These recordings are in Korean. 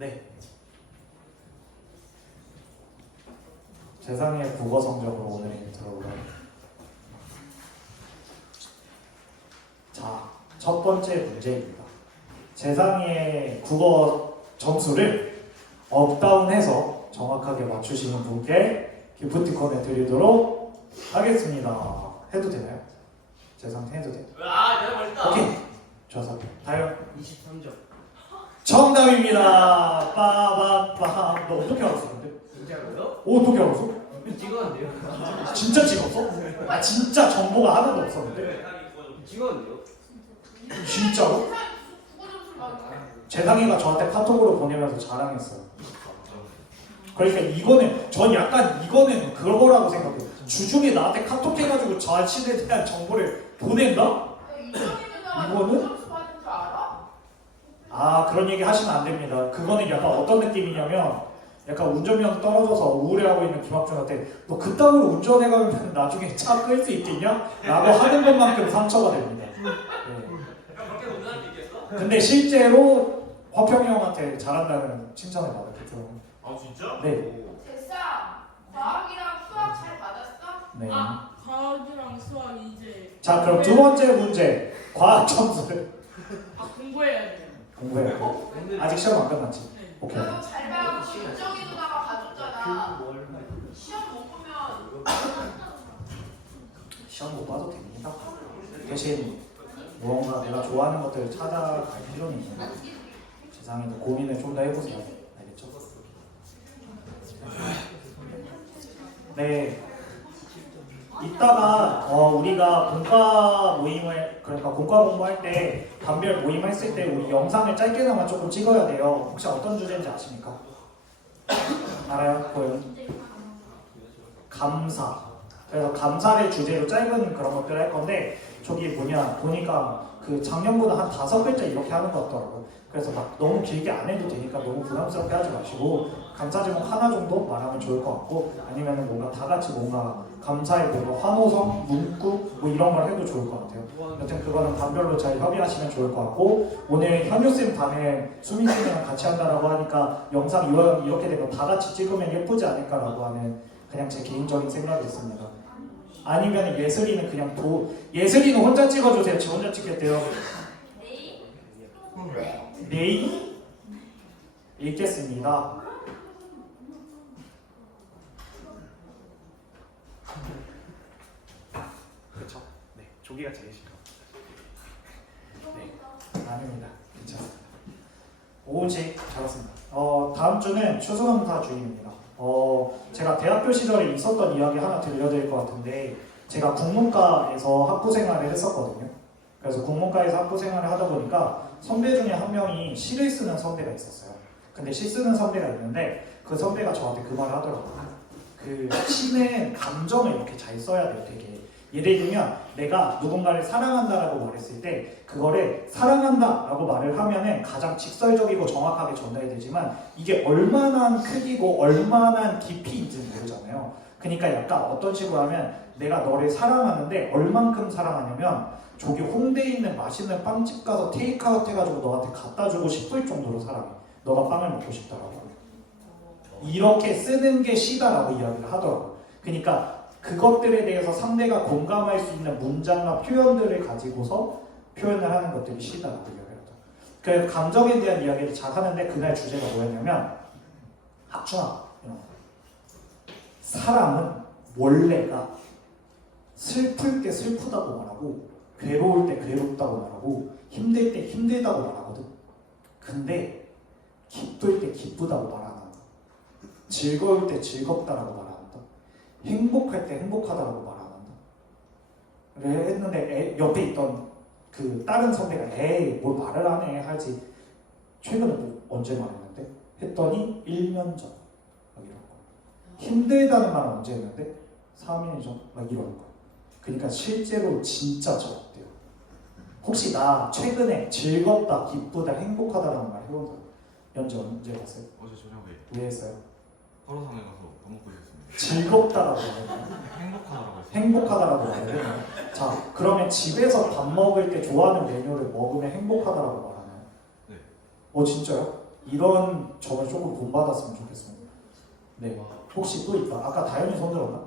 네. 재상의 국어 성적으로 오늘 들어오도록. 자, 첫 번째 문제입니다. 재상의 국어 점수를 업다운해서 정확하게 맞추시는 분께 기프티콘을 드리도록 하겠습니다. 해도 되나요? 재상 해도 돼요? 아, 내가 멋있다. 오케이. 좋아서 다요. 23점. 정답입니다. 빠밤빰. 너 어떻게 알았어 근데? 진짜로요? 오, 어떻게 알았어? 찍었는데요? 진짜 찍었어? 아, 진짜 정보가 하나도 없었는데? 찍었는데요? 진짜로? 재상이가 저한테 카톡으로 보내면서 자랑했어요. 그러니까 이거는 전 약간 이거는 그거라고 생각해요. 주중에 나한테 카톡 해가지고 자신에 대한 정보를 보낸다? 이거는? 아, 그런 얘기 하시면 안 됩니다. 그거는 약간 어떤 느낌이냐면 약간 운전면허 떨어져서 우울해하고 있는 김학준한테 너 그따위로 운전해가면 나중에 차 끌 수 있겠냐? 라고 하는 것만큼 상처가 됩니다. 네. 그렇게 운전할 수 있겠어? 근데 실제로 화평이 형한테 잘한다는 칭찬을 받았겠죠. 아 진짜? 네. 됐어. 과학이랑 수학 잘 받았어? 네. 아, 과학이랑 수학 이제 자, 그럼 두 번째 문제. 과학 점수를 공부해야 돼요. 공부해야 돼. 아직 시험 안 끝났지? 네. 오케이. 너 잘 봐. 김정희 누나가 봐줬잖아. 시험 못 보면 시험 못 봐도 됩니다. 대신 무언가 내가 좋아하는 것들을 찾아갈 필요는 있는데 세상에도 고민을 좀 더 해보세요. 알겠죠? 네. 이따가 우리가 본과 모임을 그러니까 본과 공부할 때 단별 모임 했을 때 우리 영상을 짧게나마 조금 찍어야 돼요. 혹시 어떤 주제인지 아십니까? 알아요? 보여요? 감사. 그래서 감사를 주제로 짧은 그런 것들을 할 건데 저기 뭐냐 보니까 그 작년보다 한 5글자 이렇게 하는 것 같더라고요. 그래서 막 너무 길게 안 해도 되니까 너무 부담스럽게 하지 마시고 감사 제목 하나 정도 말하면 좋을 것 같고 아니면은 뭔가 다 같이 뭔가 감사의 뭔가 환호성, 문구 뭐 이런 걸 해도 좋을 것 같아요. 여튼 그거는 단별로 잘 협의하시면 좋을 것 같고 오늘 현유쌤 다음에 수민쌤이랑 같이 한다라고 하니까 영상 이렇게 되면 다 같이 찍으면 예쁘지 않을까라고 하는 그냥 제 개인적인 생각이 있습니다. 아니면 예슬이는 그냥 예슬이는 혼자 찍어주세요. 저 혼자 찍겠대요. 네. 읽겠습니다. 그렇죠? 네, 조기가 제일 싫어. 네, 아닙니다. 괜찮습니다. 오직 잘했습니다. 다음 주는 추수감사 주입니다. 제가 대학교 시절에 있었던 이야기 하나 들려드릴 것 같은데 제가 국문과에서 학부 생활을 했었거든요. 그래서 국문과에서 학부 생활을 하다 보니까 선배 중에 한 명이 시를 쓰는 선배가 있었어요. 근데 시 쓰는 선배가 있는데 그 선배가 저한테 그 말을 하더라고요. 그 시는 감정을 이렇게 잘 써야 돼요. 되게 예를 들면 내가 누군가를 사랑한다라고 말했을 때 그거를 사랑한다라고 말을 하면은 가장 직설적이고 정확하게 전달이 되지만 이게 얼마나 크기고 얼마나 깊이인지는 모르잖아요. 그러니까 약간 어떤 식으로 하면 내가 너를 사랑하는데 얼만큼 사랑하냐면 저기 홍대에 있는 맛있는 빵집 가서 테이크아웃 해가지고 너한테 갖다 주고 싶을 정도로 사랑해. 너가 빵을 먹고 싶다라고. 이렇게 쓰는 게 시다라고 이야기를 하더라고요. 그러니까 그것들에 대해서 상대가 공감할 수 있는 문장과 표현들을 가지고서 표현을 하는 것들이 시다라고 이야기를 하죠. 그 감정에 대한 이야기를 잘 하는데 그날 주제가 뭐였냐면 학준아, 사람은 원래가 슬플 때 슬프다고 말하고 괴로울 때 괴롭다고 말하고 힘들 때 힘들다고 말하거든. 근데 기쁠 때 기쁘다고 말 안 한다. 즐거울 때 즐겁다라고 말 안 한다. 행복할 때 행복하다라고 말 안 한다. 그래 했는데 옆에 있던 그 다른 선배가 에이 뭘 말을 안 해 하지. 최근에 뭐 언제 말했는데? 했더니 1년 전. 막 이런 거. 힘들다는 말은 언제 했는데? 3일 전. 막 이런 거. 그러니까 실제로 진짜 적대요. 혹시 나 최근에 즐겁다, 기쁘다, 행복하다라는 말 해본 적 언제 봤어요? 어제 저녁에 왜 했어요? 화로상에 가서 밥 먹고 있었습니다. 즐겁다라고 말해요. 행복하다고 했어요. 행복하다라고 말해요. 자, 그러면 집에서 밥 먹을 때 좋아하는 메뉴를 먹으면 행복하다라고 말하나요? 네. 진짜요? 이런 점을 조금 본받았으면 좋겠습니다. 네, 혹시 또 있다. 아까 다현이 손 들었나?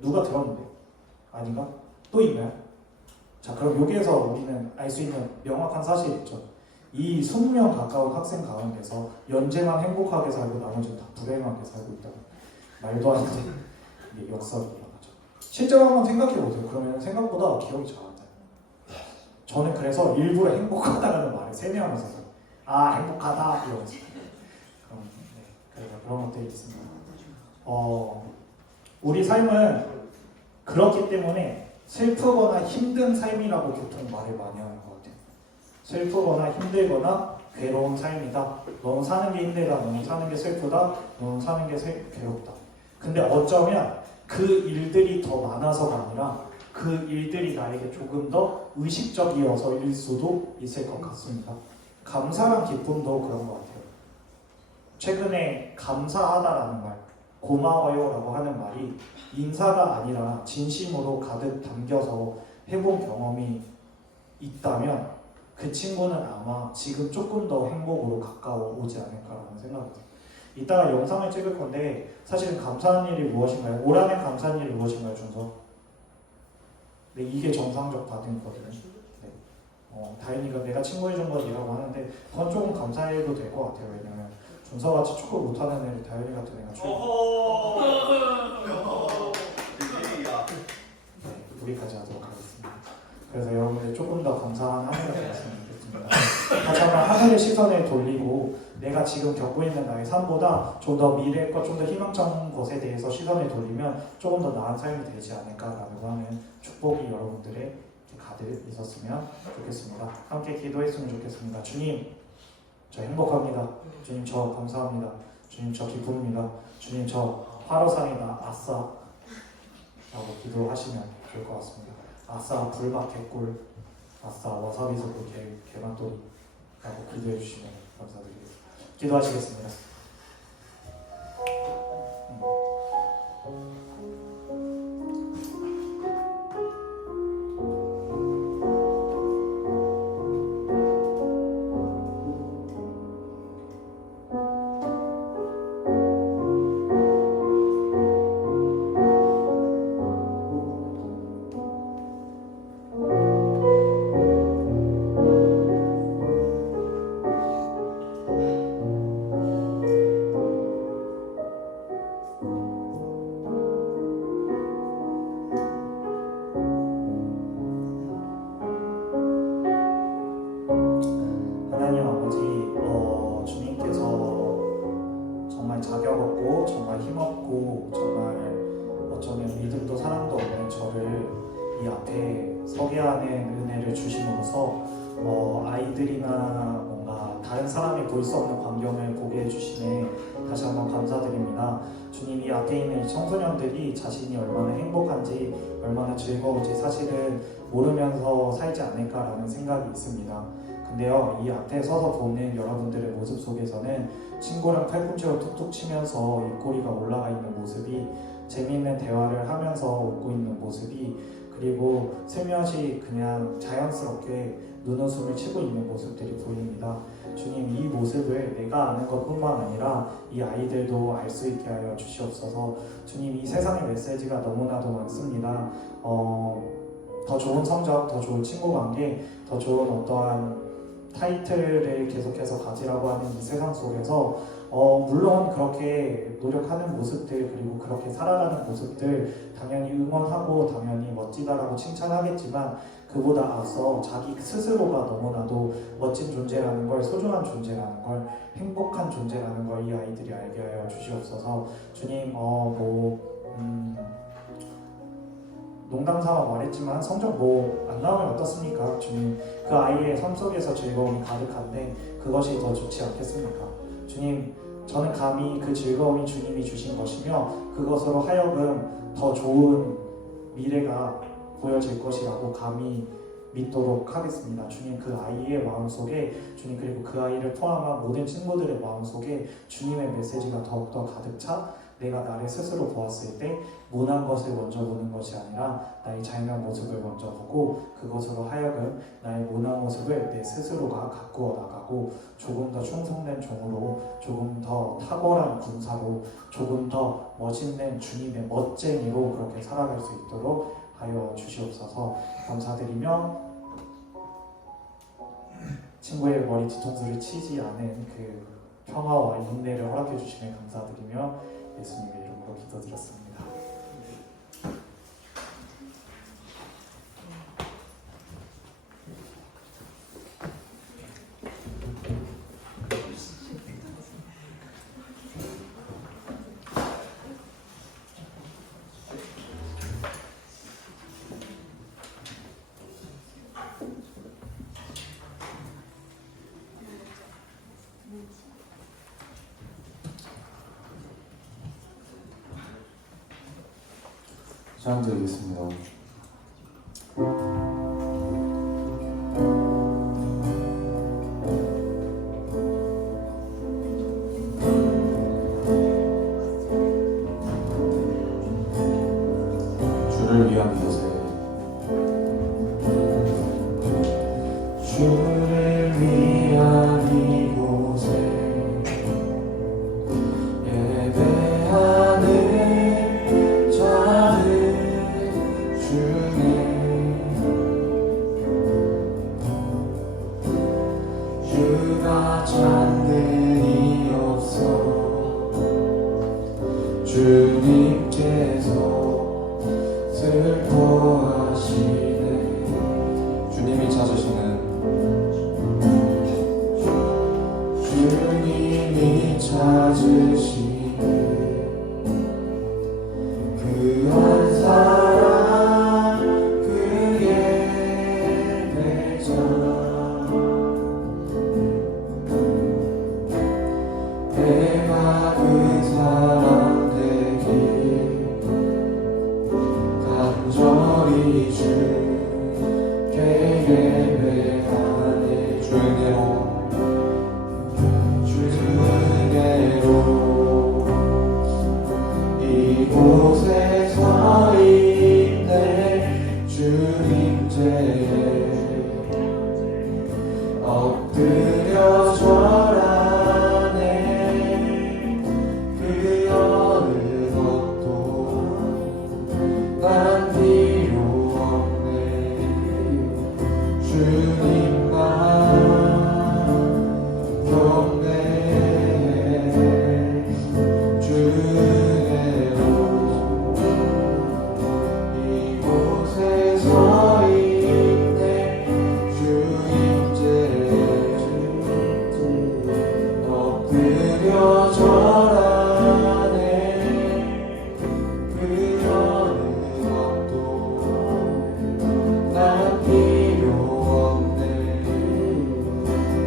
누가 들었는데? 아닌가? 또 있나요? 자, 그럼 여기에서 우리는 알 수 있는 명확한 사실이 있죠. 이 20명 가까운 학생 가운데서 연재만 행복하게 살고 나머지는 다 불행하게 살고 있다. 말도 안 되는 역설이 일어나죠. 실제로 한번 생각해 보세요. 그러면 생각보다 기억이 잘 안 나요. 저는 그래서 일부러 행복하다라는 말을 세뇌하면서 아 행복하다 이러면서 그런 것들이 있습니다. 우리 삶은 그렇기 때문에 슬프거나 힘든 삶이라고 보통 말을 많이 하는 것 같아요. 슬프거나 힘들거나 괴로운 삶이다. 너무 사는 게 힘들다. 너무 사는 게 슬프다. 너무 사는 게 괴롭다. 근데 어쩌면 그 일들이 더 많아서가 아니라 그 일들이 나에게 조금 더 의식적이어서일 수도 있을 것 같습니다. 감사랑 기쁨도 그런 것 같아요. 최근에 감사하다라는 말, 고마워요라고 하는 말이 인사가 아니라 진심으로 가득 담겨서 해본 경험이 있다면 그 친구는 아마 지금 조금 더 행복으로 가까워 오지 않을까라는 생각이 듭니다. 이따가 영상을 찍을 건데 사실은 감사한 일이 무엇인가요? 올 한해 감사한 일이 무엇인가요, 준서? 네, 이게 정상적 반응이거든요. 네. 다행히가 내가 친구해준 것이라고 하는데 그건 조금 감사해도 될 것 같아요. 왜냐면 준서같이 축구 못하는 애, 다현이 같은 애가 네, 우리까지 하도록 하겠습니다. 그래서 여러분들 조금 더 감사한 한 해가 되었으면 좋겠습니다. 다시 한번 하늘의 시선을 돌리고 내가 지금 겪고 있는 나의 삶보다 좀 더 미래의 것, 좀 더 희망찬 것에 대해서 시선을 돌리면 조금 더 나은 삶이 되지 않을까라고 하는 축복이 여러분들의 가득 있었으면 좋겠습니다. 함께 기도했으면 좋겠습니다. 주님, 저 행복합니다. 주님, 저 감사합니다. 주님, 저 기쁩니다. 주님, 저 화로상이다. 아싸 라고 기도하시면 좋을 것 같습니다. 아싸 불맛 개꿀, 아싸 와사비 소금 개맛돌이 라고 기도해 주시면 감사드리겠습니다. 기도하시겠습니다. 하나님 아버지, 주님께서 정말 자격 없고 정말 힘없고 정말 어쩌면 믿음도 사랑도 없는 저를 이 앞에 서게 하는 은혜를 주심으로써 아이들이나 뭔가 다른 사람이 볼 수 없는 광경을 보게 해주시네 다시 한번 감사드립니다. 주님, 이 앞에 있는 이 청소년들이 자신이 얼마나 행복한지 얼마나 즐거운지 사실은 모르면서 살지 않을까라는 생각이 있습니다. 근데요, 이 앞에 서서 보는 여러분들의 모습 속에서는 친구랑 팔꿈치로 툭툭 치면서 입꼬리가 올라가 있는 모습이, 재미있는 대화를 하면서 웃고 있는 모습이, 그리고 슬며시 그냥 자연스럽게 눈웃음을 치고 있는 모습들이 보입니다. 주님, 이 모습을 내가 아는 것뿐만 아니라 이 아이들도 알 수 있게 하여 주시옵소서. 주님, 이 세상의 메시지가 너무나도 많습니다. 더 좋은 성적, 더 좋은 친구 관계, 더 좋은 어떠한 타이틀을 계속해서 가지라고 하는 이 세상 속에서 물론 그렇게 노력하는 모습들, 그리고 그렇게 살아가는 모습들 당연히 응원하고 당연히 멋지다라고 칭찬하겠지만, 그보다 앞서 자기 스스로가 너무나도 멋진 존재라는 걸, 소중한 존재라는 걸, 행복한 존재라는 걸 이 아이들이 알게 하여 주시옵소서. 주님, 농담 삼아 말했지만 성적 안 나오면 어떻습니까? 주님, 그 아이의 삶 속에서 즐거움이 가득한데 그것이 더 좋지 않겠습니까? 주님, 저는 감히 그 즐거움이 주님이 주신 것이며 그것으로 하여금 더 좋은 미래가 보여질 것이라고 감히 믿도록 하겠습니다. 주님, 그 아이의 마음속에, 주님, 그리고 그 아이를 포함한 모든 친구들의 마음속에 주님의 메시지가 더욱더 가득 차 내가 나를 스스로 보았을 때 모난 것을 먼저 보는 것이 아니라 나의 자연한 모습을 먼저 보고 그것으로 하여금 나의 모난 모습을 내 스스로가 가꾸어 나가고 조금 더 충성된 종으로 조금 더 탁월한 군사로 조금 더 멋있는 주님의 멋쟁이로 그렇게 살아갈 수 있도록 하여 주시옵소서. 감사드리며 친구의 머리 뒤통수를 치지 않은 그 평화와 인내를 허락해 주시면 감사드리며 예수님의 이름으로 기도드렸습니다. 찬양 드리겠습니다. 주를 위한 곳에 주를 위한 이곳에 예배하는 자들 중에 주가 잔들이 없어 주님께서 슬퍼하시네. 주님이 찾으시는 주님이 찾으시네. 그 한 사람 그의 배자 내가 그 사람 되길 간절히 주께 예배하네. 주의 은혜로 이곳에 서 있네. 주님 제에 엎드려 절하네. 그 어느 것도 난 필요 없네. 주님만 경배해. 주의로 이곳에 서 있네. 주님 제에 엎드려 절하네. 그 어느 것도 난 필요 없네.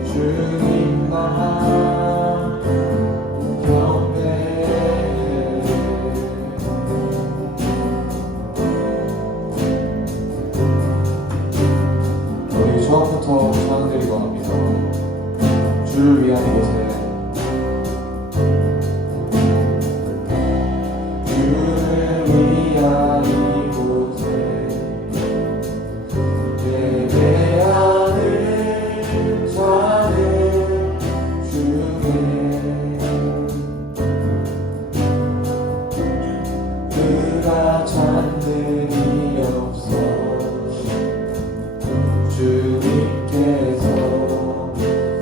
주님만 경배해. 우리 처음부터 찬양드리고 합니다. 주를 위한 곳에 주를 위한 이곳에 예배하는 자들 중에 그가 잔들이 없어 주님께서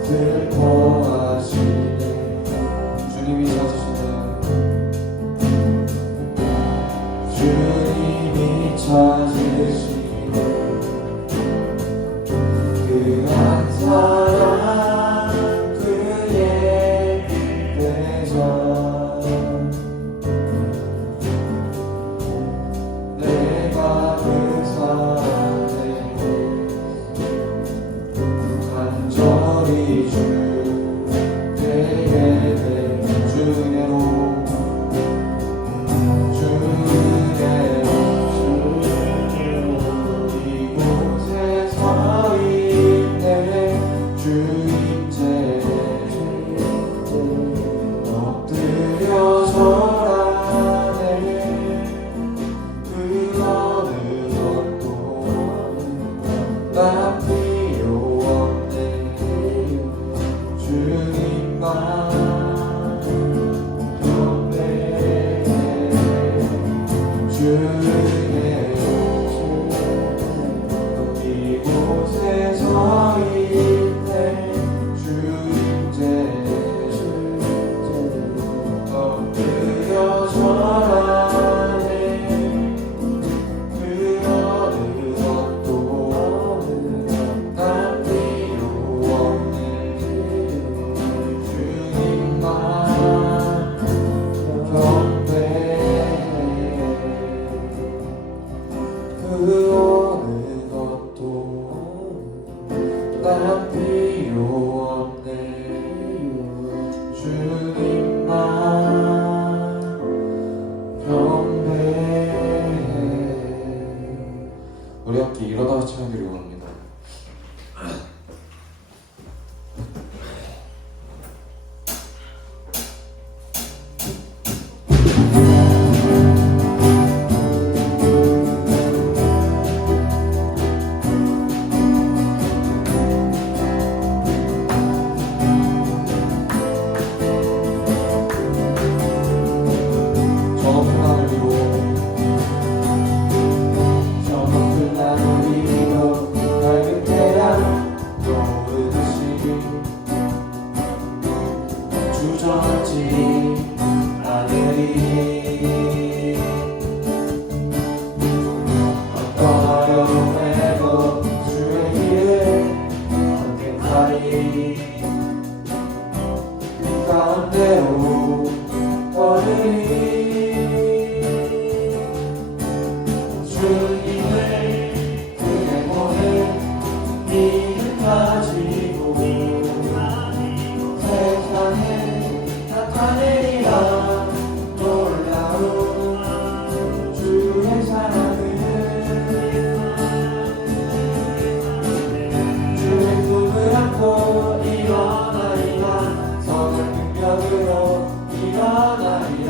슬퍼하시네. 주님이 찾으시네. 주님이 찾으시네. 그 한 사람 그의 배자 내가 그 사람 되고 간절히 주께 예배. 주의로 이곳에 서 있네. 주님 제에 엎드려 절하네. 주의 이곳에 서 있네 주인제 엎드려 절하네 그 어느 것도 난 필요 없네 주님만 경배해 그 어느 것도 난 필요 없네 주님만 경배해. 우리 함께 일어나 찬양 드리고 갑니다. 저 높은 하늘 위로 저 높은 하늘 위로 밝은 태양 떠오르듯이 주저앉지 않으리 어떤 어려움에도 주의 길을 선택하리 그 가운데로 걸으리 주님을 그대 보는 믿음 가지고 세상에 나타내리라 놀라운 주의 사랑을 주의 꿈을 안고 일어나리라 선한 능력으로 일어나리라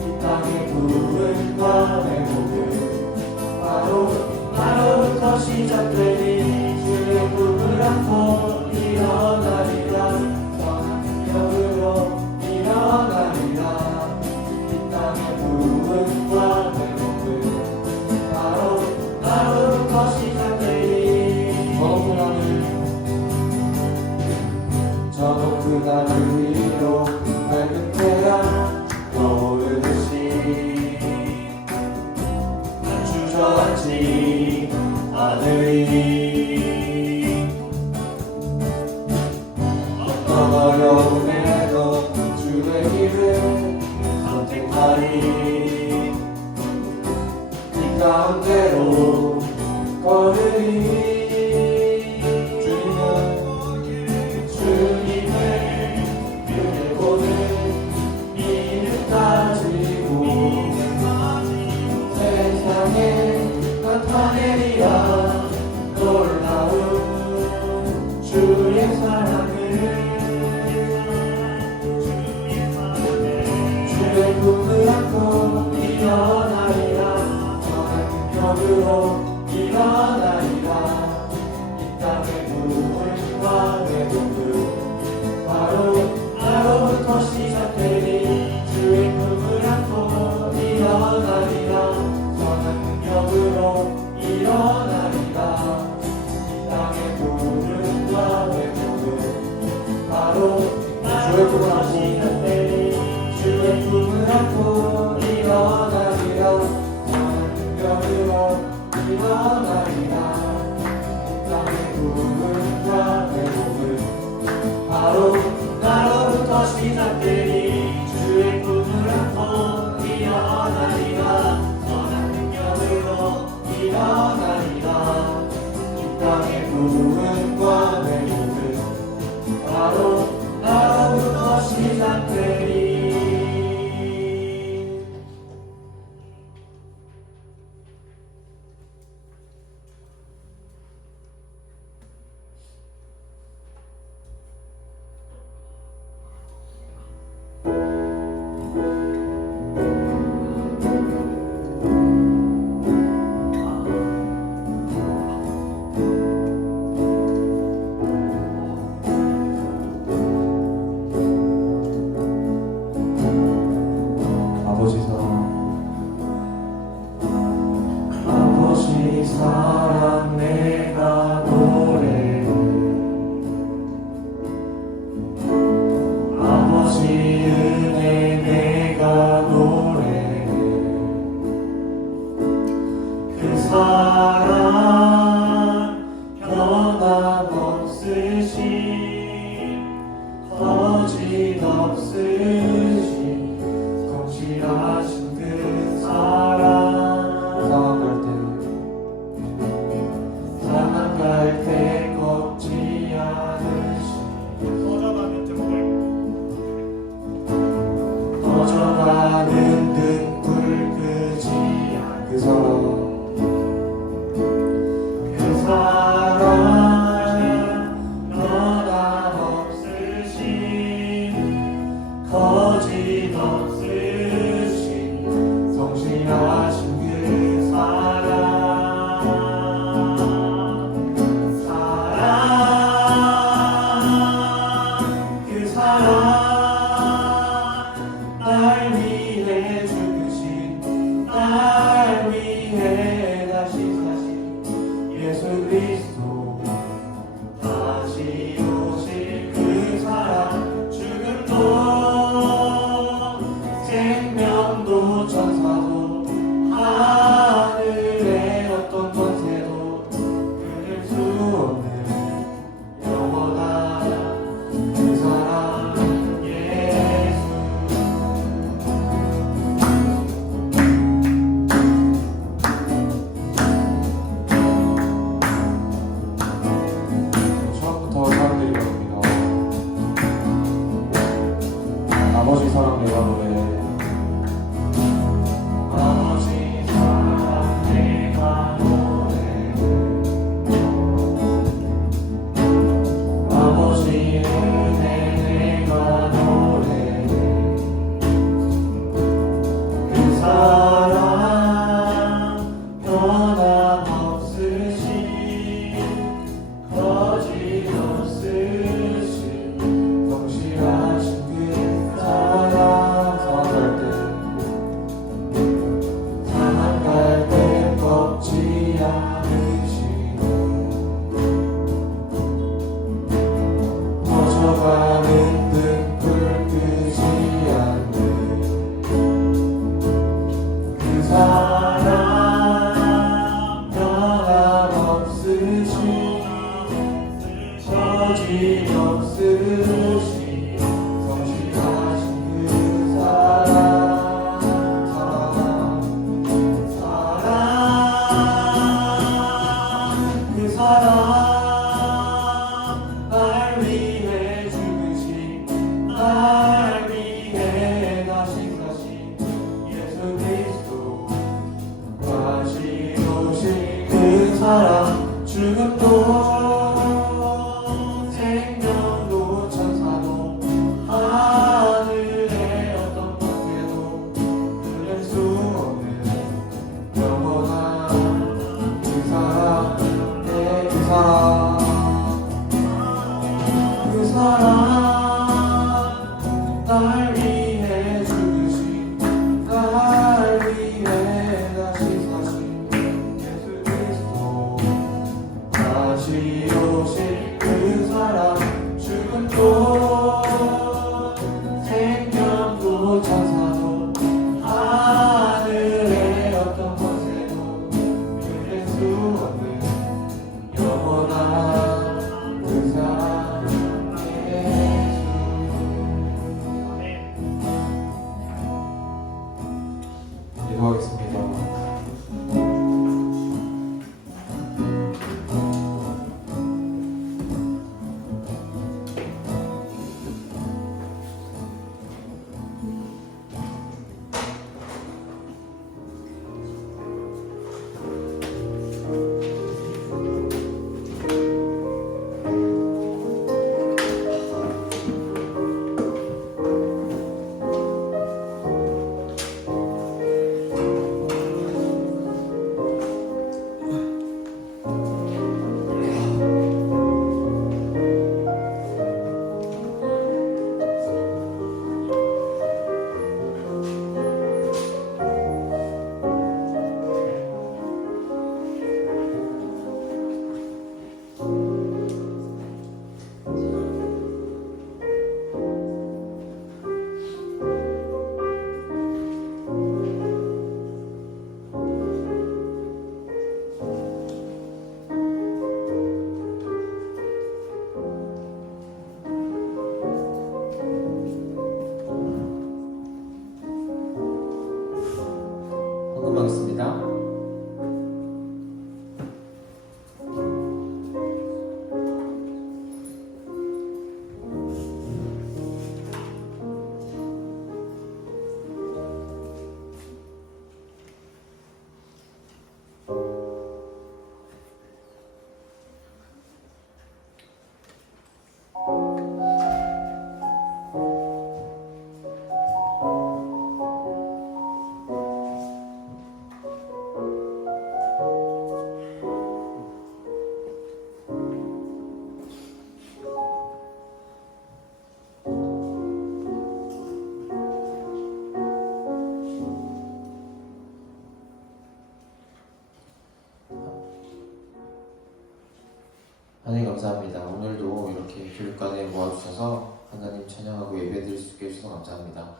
이 땅의 부흥과 회복은 바로부터 시작되니 주의 꿈을 안고 일어나리라 선한 능력으로 일어나리라 이 땅의 부흥과 회복은 바로부터 시작되니 저 높은 하늘 위로 밝은 태양 떠오르듯이 주저앉지 않으리 어떤 어려움에도 주의 길을 선택하리 이 가운데로 걸으리 주님을 그대 보는 믿음 가지고 세상에 나타내리라 놀라운 주의 사랑을 주의 꿈을 안고 일어나리라 선한 능력으로 일어나리라 이 땅의 부흥과 회복은 바로부터 시작되니 주의 꿈을 안고 일어나리라 선한 능력으로 일어나리라 이 땅의 부흥과 회복은 주의 꿈을 안고 주의 꿈을 안고 일어나리라 선한 능력으로 일어나리라 이 땅의 부흥과 회복은 나로부터 시작되니 주의 꿈을 안고 일어나리라 선한 능력으로 일어나리라 이 땅의 부흥과 회복은 나로부터 시작되니. 아버지 사랑 내가 노래 아버지 사랑 내가 노래 아버지 은혜 내가 노래 그 사랑 변함없으신 거짓없으신 성실하신 그 사랑 사랑할 때 꺾지 않으시고 퍼져가는 등불 끄지 않는 그 사랑 변함없으신 거짓없으신 성실하신 그 사랑 그 사랑 날 위해 죽으신 날 위해 다시 예수 그리스도 다시 오신 그 사랑 죽음도 생명도 천사도 하늘의 어떤 것에도 끊을 수 없는 영원한 그 사랑 그 사랑 그 사랑 날 위해 죽으신 날 위해 다시 사신 예수 그리스도 다시 오실 그 사랑 죽음도 생명도 천사도 하늘의 어떤 것에도 끊을 수 없는 영원한 그 사랑 예수 기도하겠습니다. 헌금하겠습니다. 하나님 감사합니다. 오늘도 이렇게 교육관에 모아주셔서 하나님 찬양하고 예배드릴 수 있게 해주셔서 감사합니다.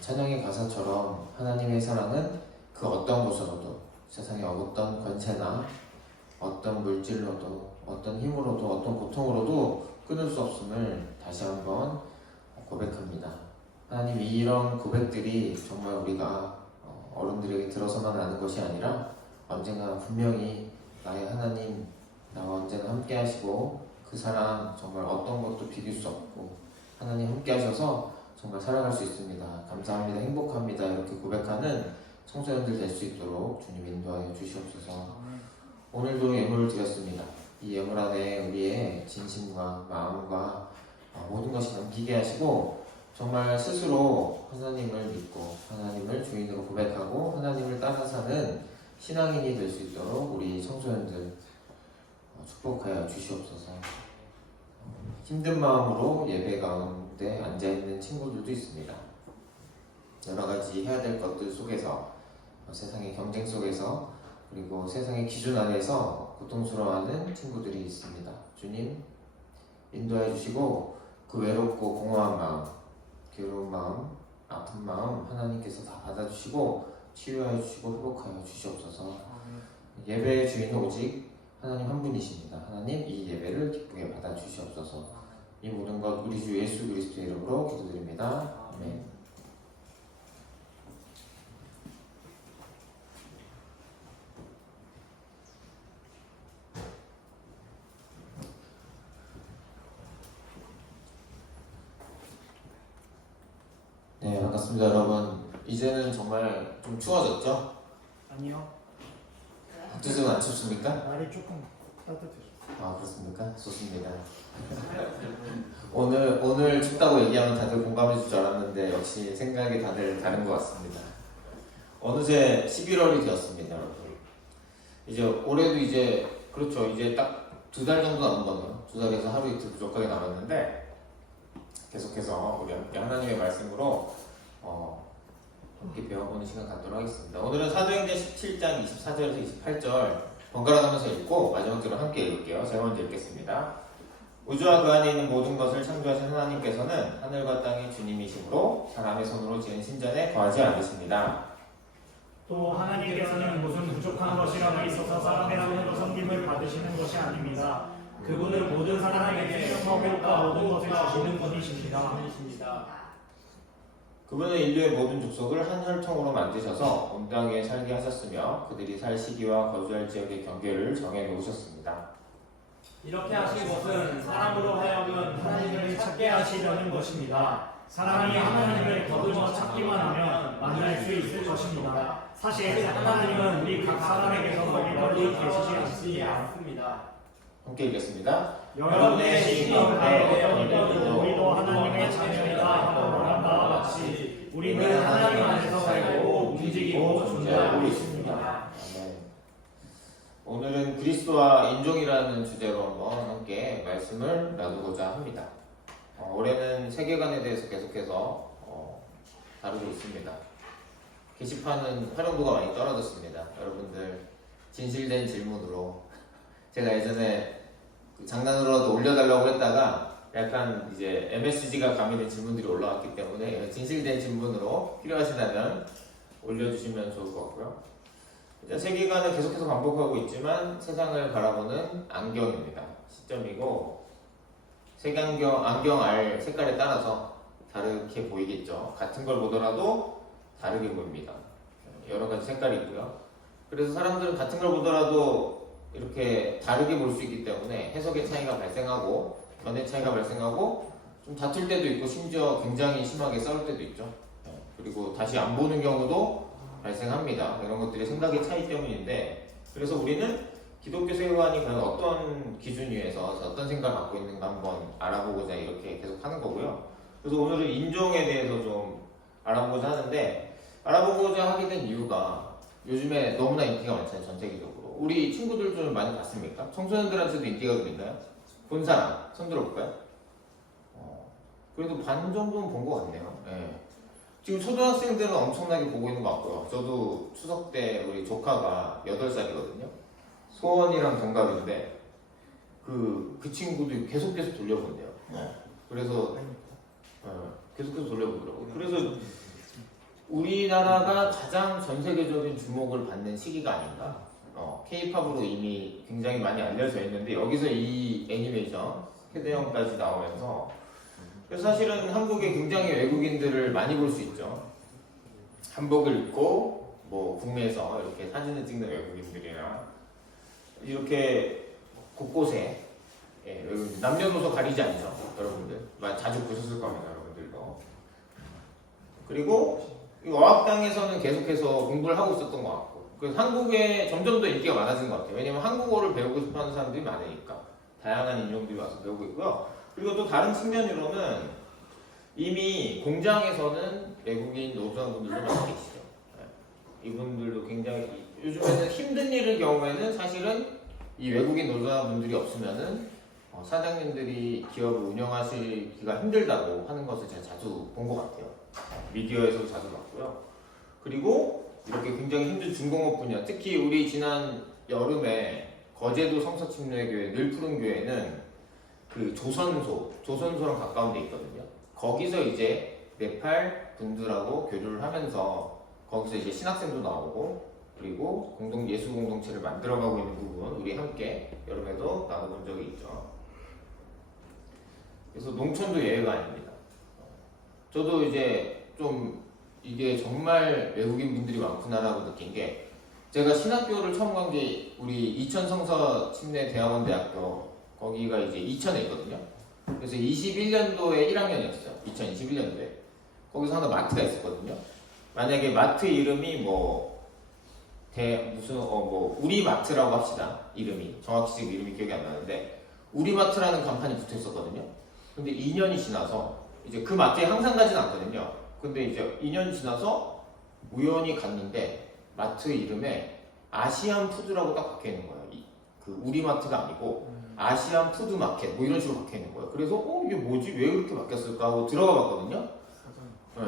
찬양의 가사처럼 하나님의 사랑은 그 어떤 곳으로도 세상의 어떤 권세나 어떤 물질로도 어떤 힘으로도 어떤 고통으로도 끊을 수 없음을 다시 한번 고백합니다. 하나님 이런 고백들이 정말 우리가 어른들에게 들어서만 아는 것이 아니라 언젠가 분명히 나의 하나님 나와 언제나 함께 하시고 그 사랑 정말 어떤 것도 비길 수 없고 하나님 함께 하셔서 정말 살아갈 수 있습니다. 감사합니다. 행복합니다. 이렇게 고백하는 청소년들 될 수 있도록 주님 인도하여 주시옵소서. 오늘도 예물을 드렸습니다. 이 예물 안에 우리의 진심과 마음과 모든 것이 담기게 하시고 정말 스스로 하나님을 믿고 하나님을 주인으로 고백하고 하나님을 따라 사는 신앙인이 될 수 있도록 우리 청소년들 축복하여 주시옵소서. 힘든 마음으로 예배 가운데 앉아있는 친구들도 있습니다. 여러 가지 해야 될 것들 속에서 세상의 경쟁 속에서 그리고 세상의 기준 안에서 고통스러워하는 친구들이 있습니다. 주님 인도해 주시고 그 외롭고 공허한 마음, 괴로운 마음, 아픈 마음 하나님께서 다 받아주시고 치유하여 주시고 회복하여 주시옵소서. 예배의 주인은 오직 하나님 한 분이십니다. 하나님 이 예배를 기쁘게 받아주시옵소서. 이 모든 것 우리 주 예수 그리스도의 이름으로 기도드립니다. 아멘. 네, 반갑습니다, 여러분. 이제는 정말 좀 추워졌죠? 아니요. 박주승은 안 춥습니까? 날이 조금 따뜻해졌어요. 아, 그렇습니까? 좋습니다. 오늘 춥다고 얘기하면 다들 공감해 줄 줄 알았는데 역시 생각이 다들 다른 것 같습니다. 어느새 11월이 되었습니다, 여러분. 이제 올해도 이제 그렇죠. 이제 딱 2달 정도 남은 거네요. 2달에서 하루 이틀 부족하게 남았는데 계속해서 우리 함께 하나님의 말씀으로 함께 배워보는 시간 갖도록 하겠습니다. 오늘은 사도행전 17장 24절에서 28절 번갈아 가면서 읽고 마지막 절을 함께 읽을게요. 제가 먼저 읽겠습니다. 우주와 그 안에 있는 모든 것을 창조하신 하나님께서는 하늘과 땅의 주님이시므로 사람의 손으로 지은 신전에 거하지 않으십니다. 또 하나님께서는 무슨 부족한 것이라도 있어서 사람이라도 섬김을 받으시는 것이 아닙니다. 그분은 모든 사람에게 생명과 모든 것을 주시는 분이십니다. 그분은 인류의 모든 족속을 한 혈통으로 만드셔서 온 땅에 살게 하셨으며 그들이 살 시기와 거주할 지역의 경계를 정해 놓으셨습니다. 이렇게 하신 것은 사람으로 하여금 하나님을 찾게 하시려는 것입니다. 사람이 하나님을 더듬어 찾기만 하면 만날 수 있을 것입니다. 사실 하나님은 우리 각 사람에게서 멀리 계시지 않습니다. 함께 읽겠습니다. 여러분의 시기인데 우리도 하나님의 자녀이다 하고 말한 바와 같이 우리는 하나님 안에서 살고 움직이고 존재하고 있습니다. 네. 오늘은 그리스도와 인종이라는 주제로 한번 함께 말씀을 나누고자 합니다. 올해는 세계관에 대해서 계속해서 다루고 있습니다. 게시판은 활용도가 많이 떨어졌습니다. 여러분들 진실된 질문으로 제가 예전에 장난으로라도 올려달라고 했다가 약간 이제 MSG가 가미된 질문들이 올라왔기 때문에 진실된 질문으로 필요하시다면 올려주시면 좋을 것 같고요. 세계관을 계속해서 반복하고 있지만 세상을 바라보는 안경입니다. 시점이고 안경 알 색깔에 따라서 다르게 보이겠죠. 같은 걸 보더라도 다르게 보입니다. 여러 가지 색깔이 있고요. 그래서 사람들은 같은 걸 보더라도 이렇게 다르게 볼 수 있기 때문에 해석의 차이가 발생하고 견해 차이가 발생하고 좀 다툴 때도 있고 심지어 굉장히 심하게 싸울 때도 있죠. 그리고 다시 안 보는 경우도 발생합니다. 이런 것들이 생각의 차이 때문인데 그래서 우리는 기독교 세계관이 과연 어떤 기준 위에서 어떤 생각을 갖고 있는가 한번 알아보고자 이렇게 계속 하는 거고요. 그래서 오늘은 인종에 대해서 좀 알아보고자 하는데 알아보고자 하게 된 이유가 요즘에 너무나 인기가 많잖아요. 전 세계적으로. 우리 친구들 좀 많이 봤습니까? 청소년들한테도 인기가 좀 있나요? 본 사람 손 들어볼까요? 그래도 반 정도는 본 것 같네요. 네. 지금 초등학생들은 엄청나게 보고 있는 것 같고요. 저도 추석 때 우리 조카가 8살이거든요. 소원이랑 동갑인데 그 친구도 계속해서 돌려본대요. 그래서 계속해서 돌려보더라고요. 그래서 우리나라가 가장 전 세계적인 주목을 받는 시기가 아닌가. K-팝으로 이미 굉장히 많이 알려져 있는데 여기서 이 애니메이션 캐대형까지 나오면서 사실은 한국에 굉장히 외국인들을 많이 볼 수 있죠. 한복을 입고 뭐 국내에서 이렇게 사진을 찍는 외국인들이나 이렇게 곳곳에 외국인들 남녀노소 가리지 않죠. 여러분들 자주 보셨을 겁니다. 여러분들도 그리고 이 어학당에서는 계속해서 공부를 하고 있었던 것 같고, 그래서 한국에 점점 더 인기가 많아진 것 같아요. 왜냐면 한국어를 배우고 싶어하는 사람들이 많으니까 다양한 인종들이 와서 배우고 있고요. 그리고 또 다른 측면으로는 이미 공장에서는 외국인 노조원분들도 많이 계시죠. 네. 이분들도 굉장히 요즘에는 힘든 일의 경우에는 사실은 이 외국인 노조원분들이 없으면은 사장님들이 기업을 운영하시기가 힘들다고 하는 것을 제가 자주 본 것 같아요. 미디어에서도 자주 봤고요. 그리고 이렇게 굉장히 힘든 중공업 분야, 특히 우리 지난 여름에 거제도 성서침례교회 늘푸른교회는 그 조선소랑 가까운 데 있거든요. 거기서 이제 네팔 분들하고 교류를 하면서 거기서 이제 신학생도 나오고, 그리고 예수 공동체를 만들어가고 있는 부분 우리 함께 여름에도 나눠본 적이 있죠. 그래서 농촌도 예외가 아닙니다. 저도 이제 좀 이게 정말 외국인 분들이 많구나라고 느낀 게, 제가 신학교를 처음 간 게 우리 이천 성서침례대학원 대학교, 거기가 이제 이천에 있거든요. 그래서 21년도에 1학년이었어요. 2021년도에. 거기서 하나 마트가 있었거든요. 만약에 마트 이름이 우리마트라고 합시다. 이름이. 정확히 지금 이름이 기억이 안 나는데, 우리마트라는 간판이 붙어 있었거든요. 근데 2년이 지나서, 이제 그 마트에 항상 가진 않거든요. 근데 이제 2년 지나서 우연히 갔는데, 마트 이름에 아시안 푸드라고 딱 박혀 있는 거예요. 그 우리마트가 아니고, 아시안 푸드마켓, 뭐 이런 식으로 박혀 있는 거예요. 그래서, 이게 뭐지? 왜 그렇게 바뀌었을까? 하고 들어가 봤거든요. 네.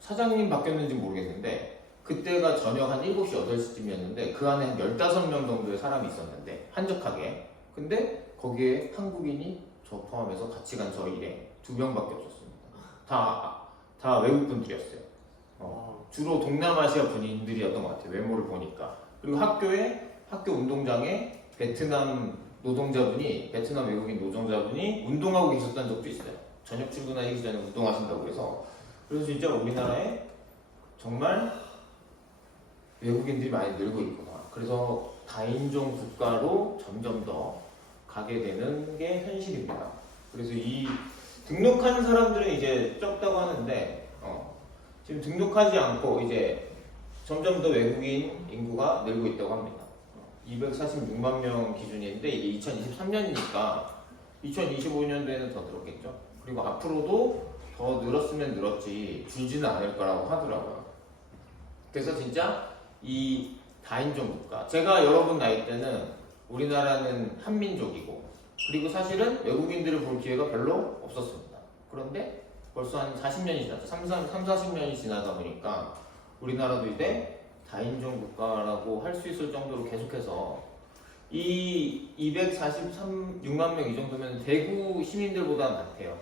사장님 바뀌었는지 모르겠는데, 그때가 저녁 한 7시, 8시쯤이었는데, 그 안에 한 15명 정도의 사람이 있었는데, 한적하게. 근데 거기에 한국인이 저 포함해서 같이 간 저 일에 2명밖에 없었습니다. 다 외국분들이었어요. 주로 동남아시아 분들이었던 것 같아요. 외모를 보니까. 그리고 학교 운동장에 베트남 외국인 노동자분이 운동하고 계셨다는 적도 있어요. 저녁 출근하기 전에 운동하신다고 해서. 그래서 진짜 우리나라에 정말 외국인들이 많이 늘고 있구나. 그래서 다인종 국가로 점점 더 가게 되는 게 현실입니다. 그래서 이 등록한 사람들은 이제 적다고 하는데, 지금 등록하지 않고 이제 점점 더 외국인 인구가 늘고 있다고 합니다. 246만 명 기준인데, 이게 2023년이니까 2025년도에는 더 늘었겠죠. 그리고 앞으로도 더 늘었으면 늘었지 줄지는 않을 거라고 하더라고요. 그래서 진짜 이 다인종 국가, 제가 여러분 나이 때는 우리나라는 한민족이고, 그리고 사실은 외국인들을 볼 기회가 별로 없었습니다. 그런데 벌써 한 40년이 지났죠. 40년이 지나다 보니까 우리나라도 이제 다인종 국가라고 할 수 있을 정도로 계속해서, 이 246만 명 이 정도면 대구 시민들보다 많대요.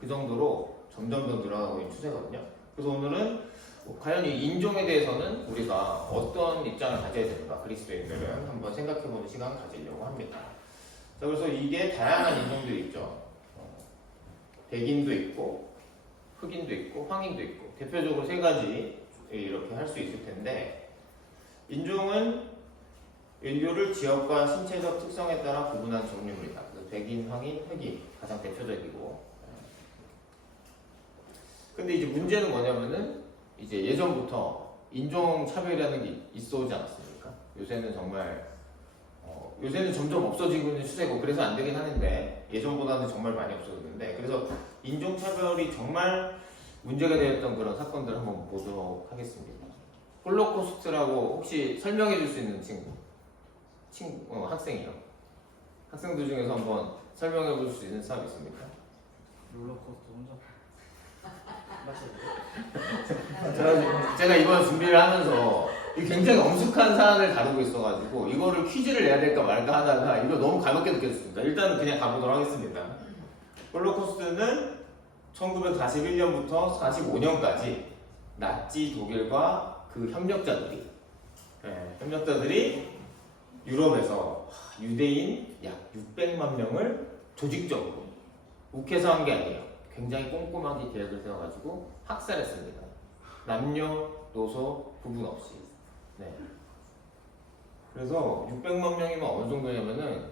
그 정도로 점점 더 늘어나고 있는 추세거든요. 그래서 오늘은 과연 이 인종에 대해서는 우리가 어떤 입장을 가져야 되는가, 그리스도인들은 한번 생각해보는 시간 가지려고 합니다. 자, 그래서 이게 다양한 인종들이 있죠. 백인도 있고, 흑인도 있고, 황인도 있고, 대표적으로 3가지 이렇게 할 수 있을 텐데, 인종은 인류를 지역과 신체적 특성에 따라 구분한 종류입니다. 백인, 황인, 흑인 가장 대표적이고. 근데 이제 문제는 뭐냐면은, 이제 예전부터 인종 차별이라는 게 있어 오지 않았습니까? 요새는 정말 요새는 점점 없어지고 있는 추세고, 그래서 안 되긴 하는데, 예전보다는 정말 많이 없어졌는데, 그래서 인종 차별이 정말 문제가 되었던 그런 사건들을 한번 보도록 하겠습니다. 홀로코스트라고 혹시 설명해 줄 수 있는 학생이요? 학생들 중에서 한번 설명해 볼 수 있는 사람 있습니까? 롤러코스터 혼자 제가 이번 준비를 하면서 굉장히 엄숙한 사안을 다루고 있어가지고 이거를 퀴즈를 내야 될까 말까 하다가 이거 너무 가볍게 느껴졌습니다. 일단은 그냥 가보도록 하겠습니다. 홀로코스트는 1941년부터 45년까지 나치 독일과 그 협력자들이 유럽에서 유대인 약 600만 명을 조직적으로 욱해서 한 게 아니에요. 굉장히 꼼꼼하게 계획을 세워가지고 학살했습니다. 남녀, 노소 구분 없이. 네. 그래서 600만 명이면 어느 정도냐면은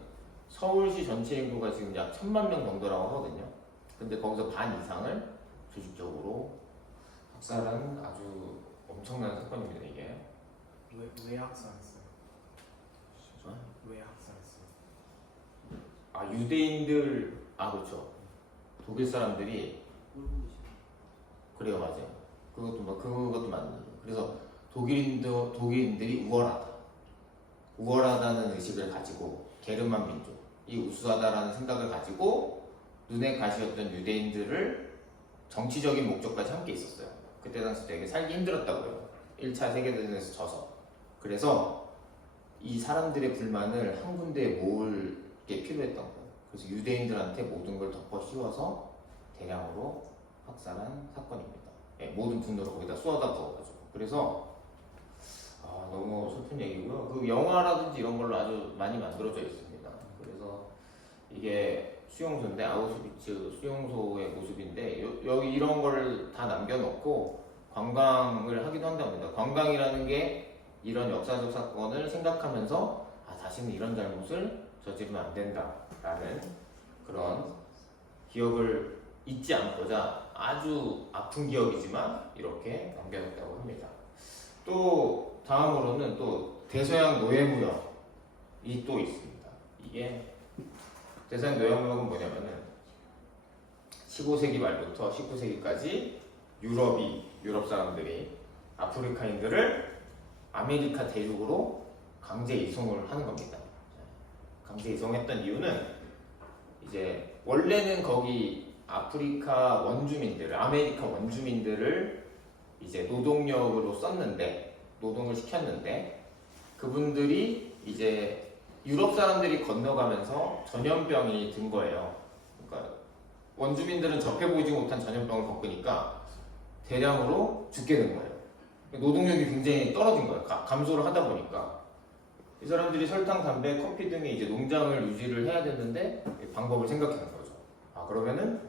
서울시 전체 인구가 지금 약 1000만 명 정도라고 하거든요. 근데 거기서 반 이상을 조직적으로 학살은 아주 엄청난 사건입니다. 이게 왜 학살했어요? 어? 왜 학살했어요? 유대인들 그렇죠. 독일 사람들이 그래요, 맞아요. 그것도 맞는. 그래서 독일인들이 우월하다는 의식을 가지고 게르만 민족이 우수하다라는 생각을 가지고 눈에 가시였던 유대인들을 정치적인 목적까지 함께 있었어요. 그때 당시 되게 살기 힘들었다고요. 1차 세계대전에서 져서. 그래서 이 사람들의 불만을 한 군데에 모을 게 필요했던 거예요. 그래서 유대인들한테 모든 걸 덮어 씌워서 대량으로 학살한 사건입니다. 모든 분노를 거기다 쏟아다 부어가지고. 그래서 너무 슬픈 얘기고요. 그 영화라든지 이런 걸로 아주 많이 만들어져 있습니다. 그래서 이게 수용소인데 아우슈비츠 수용소의 모습인데 여기 이런 걸 다 남겨놓고 관광을 하기도 한답니다. 관광이라는 게 이런 역사적 사건을 생각하면서 다시는 이런 잘못을 저지르면 안 된다라는 그런 기억을 잊지 않고자 아주 아픈 기억이지만 이렇게 남겨놨다고 합니다. 또 다음으로는 또 대서양 노예무역이 또 있습니다. 이게 대서양 노예무역은 뭐냐면은 15세기 말부터 19세기까지 유럽 사람들이 아프리카인들을 아메리카 대륙으로 강제 이송을 하는 겁니다. 강제 이송했던 이유는 이제 원래는 거기 아프리카 원주민들을, 아메리카 원주민들을 이제 노동력으로 노동을 시켰는데 그분들이 이제 유럽 사람들이 건너가면서 전염병이 든 거예요. 그러니까 원주민들은 접해보지 못한 전염병을 겪으니까 대량으로 죽게 된 거예요. 노동력이 굉장히 떨어진 거예요. 감소를 하다 보니까 이 사람들이 설탕, 담배, 커피 등의 이제 농장을 유지를 해야 되는데 방법을 생각하는 거죠. 그러면은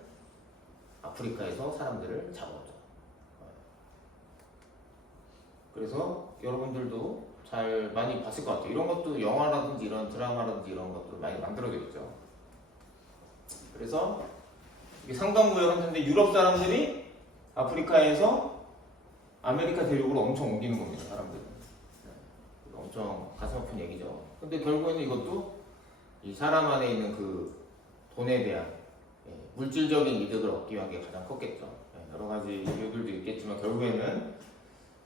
아프리카에서 사람들을 잡아오자. 그래서 여러분들도 잘 많이 봤을 것 같아요. 이런 것도 영화라든지 이런 드라마라든지 이런 것들 많이 만들어져 있죠. 그래서 이게 상관구역 했는데 유럽 사람들이 아프리카에서 아메리카 대륙으로 엄청 옮기는 겁니다. 사람들은. 엄청 가슴 아픈 얘기죠. 근데 결국에는 이것도 이 사람 안에 있는 그 돈에 대한 물질적인 이득을 얻기 위한 게 가장 컸겠죠. 여러 가지 이유들도 있겠지만 결국에는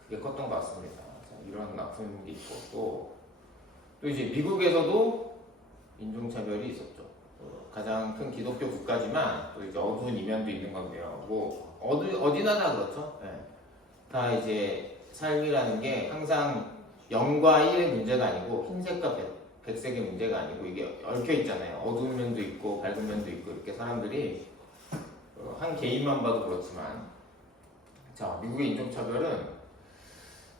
그게 컸던 것 같습니다. 이런 아픈 게 있고 또 이제 미국에서도 인종차별이 있었죠. 가장 큰 기독교 국가지만 또 이제 어두운 이면도 있는 건데요. 뭐 어디나 다 그렇죠. 다 이제 삶이라는 게 항상 0과 1의 문제가 아니고 흰색과 백색의 문제가 아니고 이게 얽혀 있잖아요. 어두운 면도 있고 밝은 면도 있고 이렇게 사람들이 한 개인만 봐도 그렇지만 자 미국의 인종차별은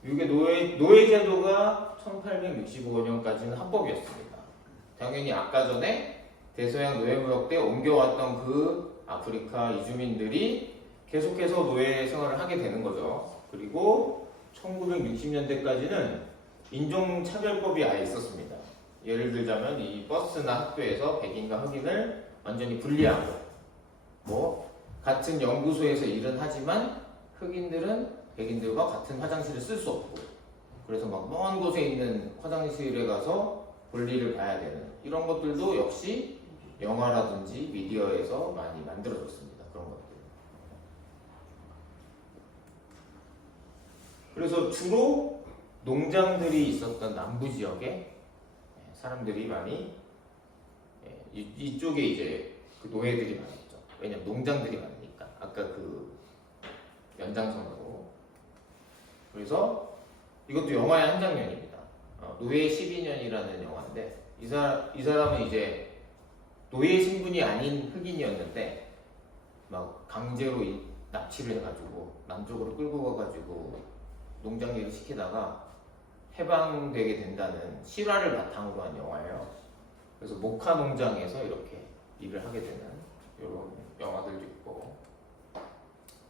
미국의 노예 제도가 1865년까지는 합법이었습니다. 당연히 아까 전에 대서양 노예무역 때 옮겨왔던 그 아프리카 이주민들이 계속해서 노예 생활을 하게 되는 거죠. 그리고 1960년대까지는 인종차별법이 아예 있었습니다. 예를 들자면 이 버스나 학교에서 백인과 흑인을 완전히 분리하고 뭐 같은 연구소에서 일은 하지만 흑인들은 백인들과 같은 화장실을 쓸 수 없고 그래서 막 먼 곳에 있는 화장실에 가서 볼일을 봐야 되는 이런 것들도 역시 영화라든지 미디어에서 많이 만들어졌습니다. 그런 것들. 그래서 주로 농장들이 있었던 남부 지역에 사람들이 많이 이쪽에 이제 그 노예들이 많았죠. 왜냐면 농장들이 많으니까 아까 그 연장선으로. 그래서 이것도 영화의 한 장면입니다. 노예 12년이라는 영화인데 이 사람은 이제 노예 신분이 아닌 흑인이었는데 막 강제로 납치를 해가지고 남쪽으로 끌고 가가지고 농장 일을 시키다가 해방되게 된다는 실화를 바탕으로 한 영화예요. 그래서 모카 농장에서 이렇게 일을 하게 되는 이런 영화들도 있고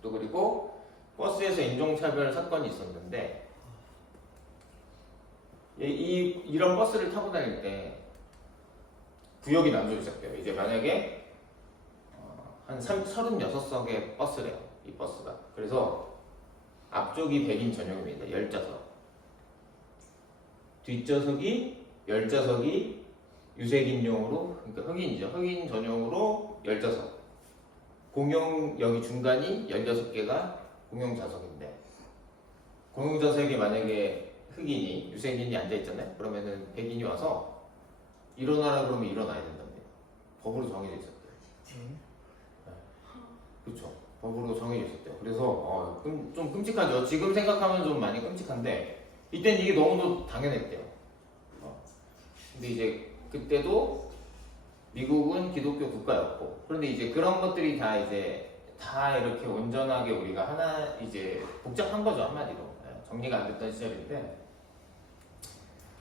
또 그리고 버스에서 인종차별 사건이 있었는데 이런 버스를 타고 다닐 때 구역이 나눠져 시작돼요. 이제 만약에 한 36석의 버스래요. 이 버스가. 그래서 앞쪽이 백인 전용입니다. 열좌석. 뒷좌석이 열좌석이 유색인용으로, 그러니까 흑인이죠. 흑인 전용으로 열좌석. 공용 여기 중간이 16개가 공용 좌석인데, 공용 좌석에 만약에 흑인이 유색인이 앉아 있잖아요. 그러면은 백인이 와서 일어나라 그러면 일어나야 된답니다. 법으로 정해져 있었대요. 그렇죠. 법으로 정해져 있었대요. 그래서 좀 끔찍하죠. 지금 생각하면 좀 많이 끔찍한데 이때는 이게 너무도 당연했대요. 근데 이제 그때도 미국은 기독교 국가였고, 그런데 이제 그런 것들이 다 이렇게 온전하게 우리가 하나 이제 복잡한 거죠, 한마디로. 정리가 안 됐던 시절인데,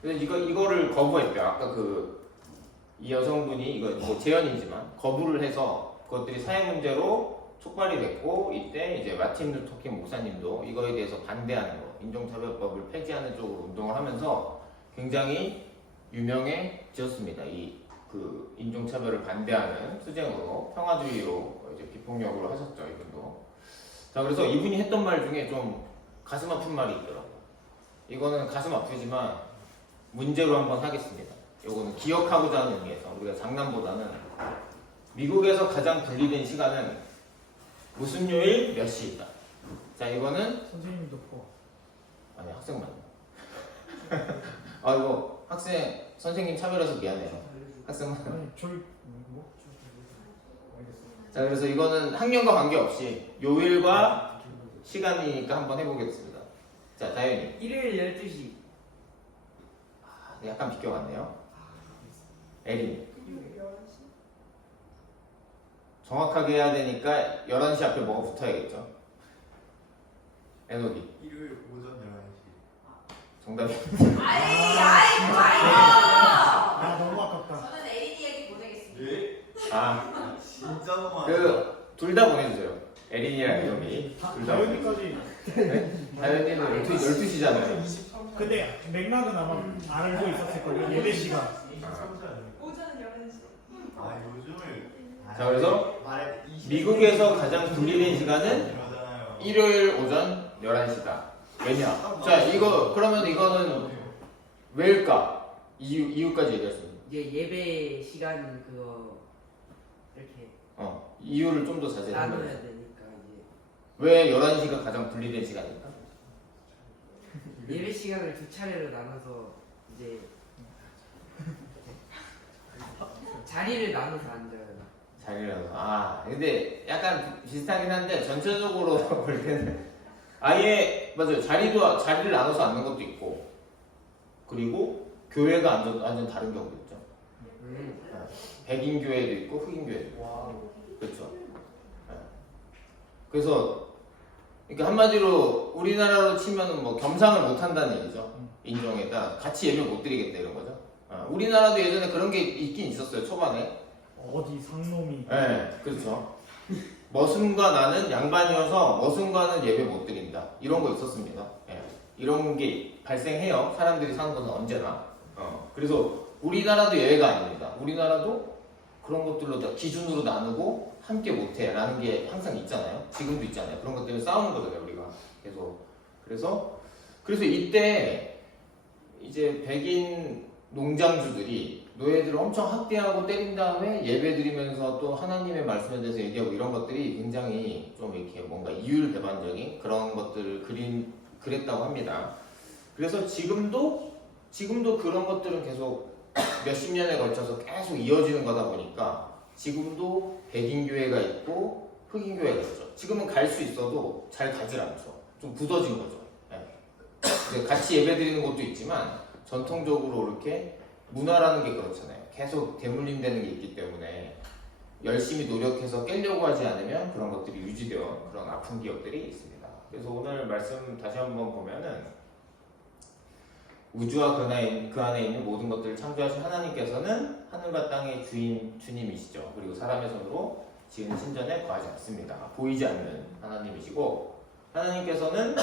그래서 이거를 거부했대요. 아까 이 여성분이 이거 뭐 재연이지만 거부를 해서 그것들이 사회 문제로 촉발이 됐고, 이때 이제 마틴 루터 킹 목사님도 이거에 대해서 반대하는 거, 인종차별법을 폐지하는 쪽으로 운동을 하면서 굉장히 유명해졌습니다. 그 인종차별을 반대하는 투쟁으로, 평화주의로 이제 비폭력으로 하셨죠, 이분도. 자, 그래서 이분이 했던 말 중에 좀 가슴 아픈 말이 있더라고요. 이거는 가슴 아프지만 문제로 한번 하겠습니다. 이거는 기억하고자 하는 의미에서, 우리가 장난보다는 미국에서 가장 분리된 시간은 무슨 요일 몇 시이다. 자, 이거는 선생님도 포. 아니, 학생만요. 이거 선생님 차별해서 미안해요. 학생만. 아니 뭐? 알겠어. 자, 그래서 이거는 학년과 관계없이 요일과 시간이니까 한번 해보겠습니다. 자, 다현이. 일요일 12시. 약간 비껴갔네요. 에린. 정확하게 해야 되니까 11시 앞에 뭐가 붙어야겠죠. 에노디. 일요일 오전 11시. 정답이. 아이고. 너무 아깝다. 저는 에린이에게 보내겠습니다. 예? 진짜 너무 둘 다 보내주세요. 에린이랑 에노디. 둘 다. 다현이까지. 다현이는 12시잖아요. 근데 맥락은 아마 알고 있었을 거예요. 예배 시간. 오전은 11시. 요즘을. 자, 그래서 말해 미국에서 가장 분리된 시간은 이러잖아요. 일요일 오전 11시다. 왜냐? 자, 그러면 이거는 왜일까? 이유까지 얘기할 수 있는. 이제 예배 시간 그거 이렇게 이유를 좀 더 자세히 나눠야 설명해. 되니까 이제 왜 11시가 가장 분리된 시간일까? 예배 시간을 두 차례로 나눠서 이제 자리를 나눠서 앉아요. 자리라서. 근데 약간 비슷하긴 한데 전체적으로 볼 때는 맞아요. 자리를 나눠서 앉는 것도 있고, 그리고 교회가 완전 다른 경우도 있죠. 백인 교회도 있고 흑인 교회도 있고. 그렇죠. 그래서 그러니까 한마디로 우리나라로 치면은 뭐 겸상을 못 한다는 얘기죠. 인종에다 같이 예배 못 드리겠다 이런 거죠. 우리나라도 예전에 그런 게 있긴 있었어요, 초반에. 어디 상놈이. 네, 그렇죠. 머슴과 나는 양반이어서 머슴과는 예배 못 드린다. 이런 거 있었습니다. 이런 게 발생해요. 사람들이 사는 것은 언제나. 그래서 우리나라도 예외가 아닙니다. 우리나라도 그런 것들로 다 기준으로 나누고 함께 못해 라는 게 항상 있잖아요. 지금도 있잖아요. 그런 것 때문에 싸우는 거잖아요, 우리가. 계속. 그래서 이때 이제 백인 농장주들이 노예들을 엄청 학대하고 때린 다음에 예배 드리면서 또 하나님의 말씀에 대해서 얘기하고 이런 것들이 굉장히 좀 이렇게 뭔가 이율배반적인 그런 것들을 그랬다고 합니다. 그래서 지금도 그런 것들은 계속 몇십 년에 걸쳐서 계속 이어지는 거다 보니까 지금도 백인 교회가 있고 흑인 교회가 있죠. 지금은 갈 수 있어도 잘 가질 않죠. 좀 굳어진 거죠. 같이 예배 드리는 것도 있지만 전통적으로 이렇게 문화라는 게 그렇잖아요. 계속 대물림되는 게 있기 때문에 열심히 노력해서 깨려고 하지 않으면 그런 것들이 유지되어 그런 아픈 기억들이 있습니다. 그래서 오늘 말씀 다시 한번 보면은 우주와 그 안에 있는 모든 것들을 창조하신 하나님께서는 하늘과 땅의 주님이시죠. 그리고 사람의 손으로 지은 신전에 거하지 않습니다. 보이지 않는 하나님이시고, 하나님께서는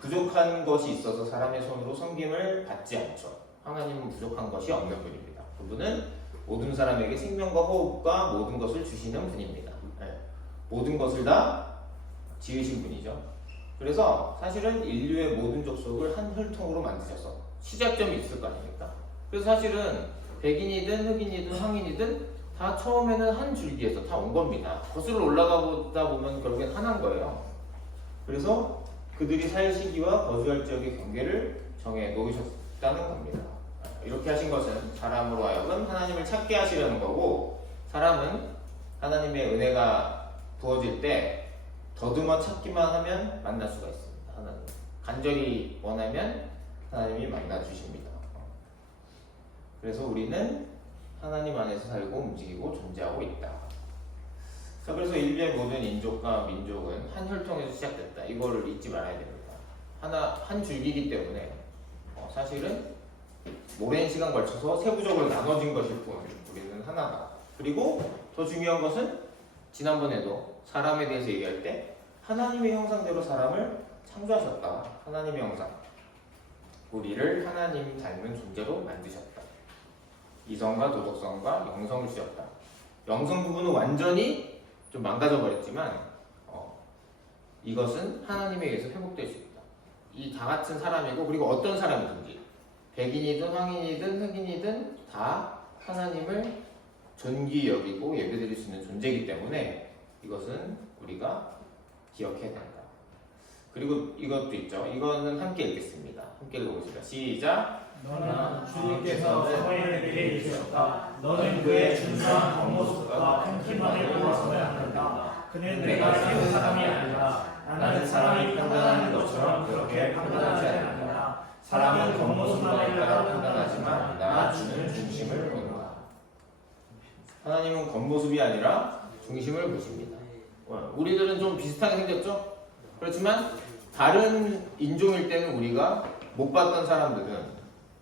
부족한 것이 있어서 사람의 손으로 섬김을 받지 않죠. 하나님은 부족한 것이 없는 분입니다. 그분은 모든 사람에게 생명과 호흡과 모든 것을 주시는 분입니다. 모든 것을 다 지으신 분이죠. 그래서 사실은 인류의 모든 족속을 한 혈통으로 만드셔서 시작점이 있을 거 아닙니까? 그래서 사실은 백인이든 흑인이든 황인이든 다 처음에는 한 줄기에서 다 온 겁니다. 거슬러 올라가다 보면 결국엔 하나인 거예요. 그래서 그들이 살 시기와 거주할 지역의 경계를 정해 놓으셨다는 겁니다. 이렇게 하신 것은 사람으로 하여금 하나님을 찾게 하시려는 거고, 사람은 하나님의 은혜가 부어질 때 더듬어 찾기만 하면 만날 수가 있습니다. 하나님 간절히 원하면 하나님이 만나 주십니다. 그래서 우리는 하나님 안에서 살고 움직이고 존재하고 있다. 자, 그래서 인류의 모든 인족과 민족은 한 혈통에서 시작됐다. 이거를 잊지 말아야 됩니다. 한 줄기이기 때문에 사실은 오랜 시간 걸쳐서 세부적으로 나눠진 것일 뿐 우리는 하나다. 그리고 더 중요한 것은 지난번에도 사람에 대해서 얘기할 때 하나님의 형상대로 사람을 창조하셨다. 하나님의 형상. 우리를 하나님 닮은 존재로 만드셨다. 이성과 도덕성과 영성을 주셨다. 영성 부분은 완전히 좀 망가져 버렸지만 이것은 하나님에 의해서 회복될 수 있다. 이 다 같은 사람이고, 그리고 어떤 사람이든지 백인이든 황인이든 흑인이든 다 하나님을 존귀 여기고 예배드릴 수 있는 존재이기 때문에 이것은 우리가 기억해야 된다. 그리고 이것도 있죠. 이거는 함께 읽겠습니다. 함께 읽어보겠습니다. 시작. 너는 주님께서 사무엘에게 이르셨다. 너는 그의 준수한 겉모습과 큰 키만을 보아서는 안 된다. 그는 내가 세운 사람이 아니라 나는 사람이 판단하는 것처럼 그렇게 판단하지 않는다. 사람은 겉모습만을 따라 판단하지만 나 주는 중심을 본다. 하나님은 겉모습이 아니라 중심을 보십니다. 우리들은 좀 비슷하게 생겼죠? 그렇지만 다른 인종일 때는 우리가 못 봤던 사람들은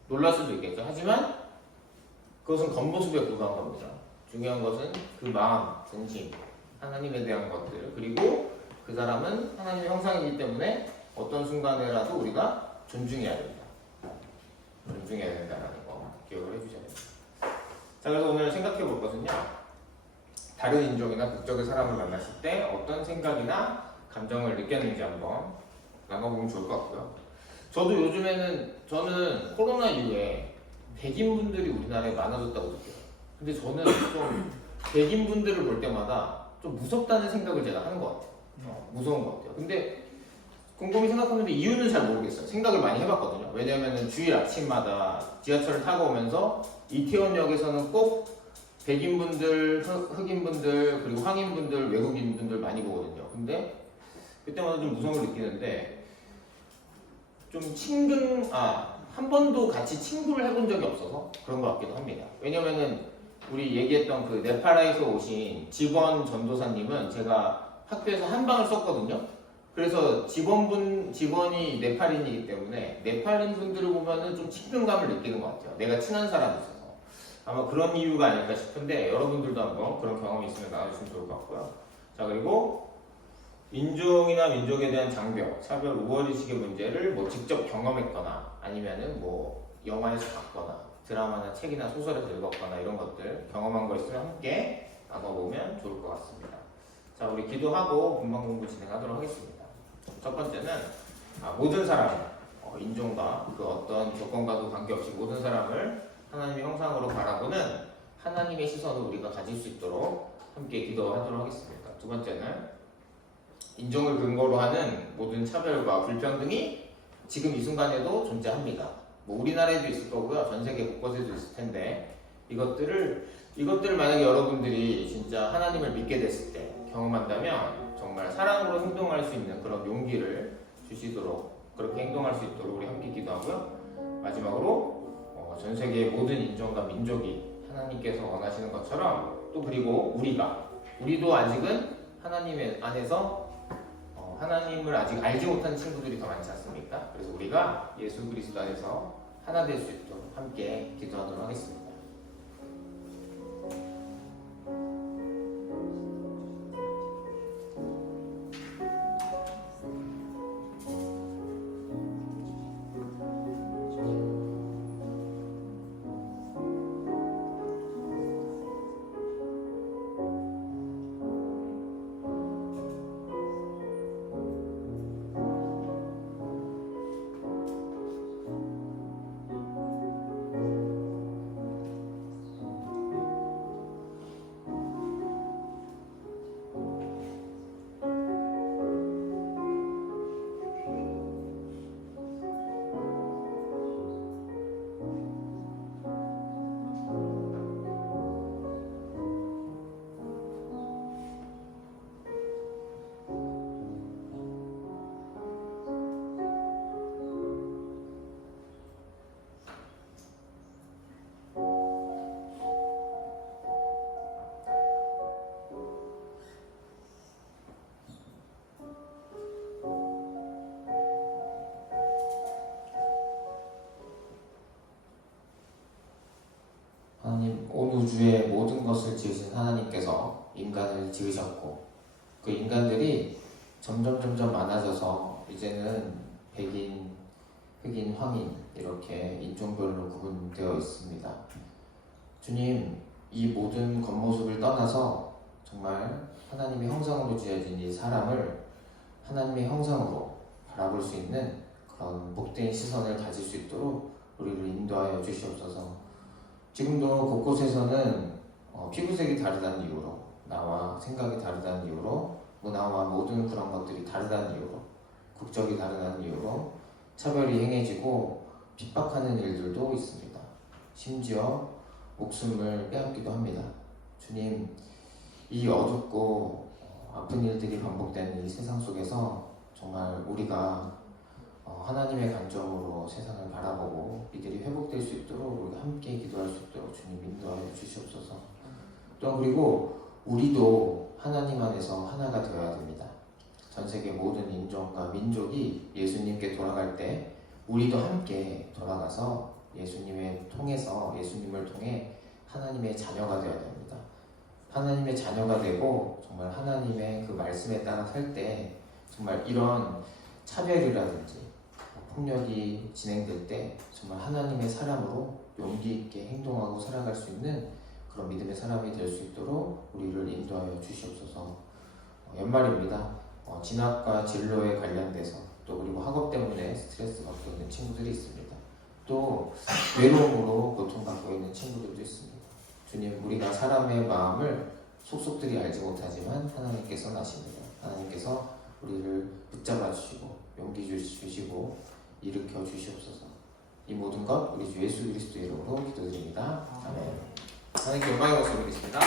놀랄 수도 있겠죠. 하지만 그것은 겉모습에 불과한 겁니다. 중요한 것은 그 마음, 진심, 하나님에 대한 것들, 그리고 그 사람은 하나님의 형상이기 때문에 어떤 순간에라도 우리가 존중해야 된다. 존중해야 된다는 거 기억을 해주셔야 됩니다. 자, 그래서 오늘 생각해 볼 것은요, 다른 인종이나 국적의 사람을 만났을 때 어떤 생각이나 감정을 느꼈는지 한번 나눠보면 좋을 것 같고요. 저도 요즘에는, 저는 코로나 이후에 백인분들이 우리나라에 많아졌다고 느껴요. 근데 저는 좀 백인분들을 볼 때마다 좀 무섭다는 생각을 제가 하는 것 같아요. 무서운 것 같아요. 근데 곰곰이 생각하는데 이유는 잘 모르겠어요. 생각을 많이 해봤거든요. 왜냐면은 주일 아침마다 지하철을 타고 오면서 이태원역에서는 꼭 백인분들, 흑인분들, 그리고 황인분들, 외국인분들 많이 보거든요. 근데 그때마다 좀 무서움을 느끼는데, 좀 한 번도 같이 친구를 해본 적이 없어서 그런 것 같기도 합니다. 왜냐면은 우리 얘기했던 그 네팔에서 오신 직원 전도사님은 제가 학교에서 한 방을 썼거든요. 그래서 직원이 네팔인이기 때문에 네팔인 분들을 보면은 좀 친근감을 느끼는 것 같아요. 내가 친한 사람이 있어서. 아마 그런 이유가 아닐까 싶은데, 여러분들도 한번 그런 경험이 있으면 나눠주시면 좋을 것 같고요. 자, 그리고 인종이나 민족에 대한 장벽, 차별, 우월의식의 문제를 뭐 직접 경험했거나 아니면은 뭐 영화에서 봤거나 드라마나 책이나 소설에서 읽었거나 이런 것들 경험한 거 있으면 함께 나눠보면 좋을 것 같습니다. 자, 우리 기도하고 본방 공부 진행하도록 하겠습니다. 첫 번째는 모든 사람, 인종과 그 어떤 조건과도 관계없이 모든 사람을 하나님의 형상으로 바라보는 하나님의 시선을 우리가 가질 수 있도록 함께 기도하도록 하겠습니다. 두 번째는 인종을 근거로 하는 모든 차별과 불평등이 지금 이 순간에도 존재합니다. 뭐 우리나라에도 있을 거고요, 전 세계 곳곳에도 있을 텐데, 이것들을 만약에 여러분들이 진짜 하나님을 믿게 됐을 때 경험한다면 정말 사랑으로 행동할 수 있는 그런 용기를 주시도록, 그렇게 행동할 수 있도록 우리 함께 기도하고요. 마지막으로 전 세계의 모든 인종과 민족이 하나님께서 원하시는 것처럼, 또 그리고 우리도 아직은 하나님 안에서 하나님을 아직 알지 못하는 친구들이 더 많지 않습니까? 그래서 우리가 예수 그리스도 안에서 하나 될 수 있도록 함께 기도하도록 하겠습니다. 우주의 모든 것을 지으신 하나님께서 인간을 지으셨고 그 인간들이 점점 많아져서 이제는 백인, 흑인, 황인 이렇게 인종별로 구분되어 있습니다. 주님, 이 모든 겉모습을 떠나서 정말 하나님의 형상으로 지어진 이 사람을 하나님의 형상으로 바라볼 수 있는 그런 복된 시선을 가질 수 있도록 우리를 인도하여 주시옵소서. 지금도 곳곳에서는 피부색이 다르다는 이유로, 나와 생각이 다르다는 이유로, 문화와 모든 그런 것들이 다르다는 이유로, 국적이 다르다는 이유로 차별이 행해지고 핍박하는 일들도 있습니다. 심지어 목숨을 빼앗기도 합니다. 주님, 이 어둡고 아픈 일들이 반복되는 이 세상 속에서 정말 우리가 하나님의 관점으로 세상을 바라보고 이들이 회복될 수 있도록 우리가 함께 기도할 수 있도록 주님 인도하여 주시옵소서. 또한 그리고 우리도 하나님 안에서 하나가 되어야 됩니다. 전 세계 모든 인종과 민족이 예수님께 돌아갈 때 우리도 함께 돌아가서 예수님을 통해 하나님의 자녀가 되어야 됩니다. 하나님의 자녀가 되고 정말 하나님의 그 말씀에 따라 살 때 정말 이런 차별이라든지 폭력이 진행될 때 정말 하나님의 사람으로 용기 있게 행동하고 살아갈 수 있는 그런 믿음의 사람이 될 수 있도록 우리를 인도하여 주시옵소서. 연말입니다. 진학과 진로에 관련돼서 또 그리고 학업 때문에 스트레스 받고 있는 친구들이 있습니다. 또 외로움으로 고통받고 있는 친구들도 있습니다. 주님, 우리가 사람의 마음을 속속들이 알지 못하지만 하나님께서는 아십니다. 하나님께서 우리를 붙잡아 주시고 용기 주시고 일으켜 주시옵소서. 이 모든 것 우리 주 예수 그리스도 이름으로 기도드립니다. 아멘. 하나님께 영광의 박수 드리겠습니다.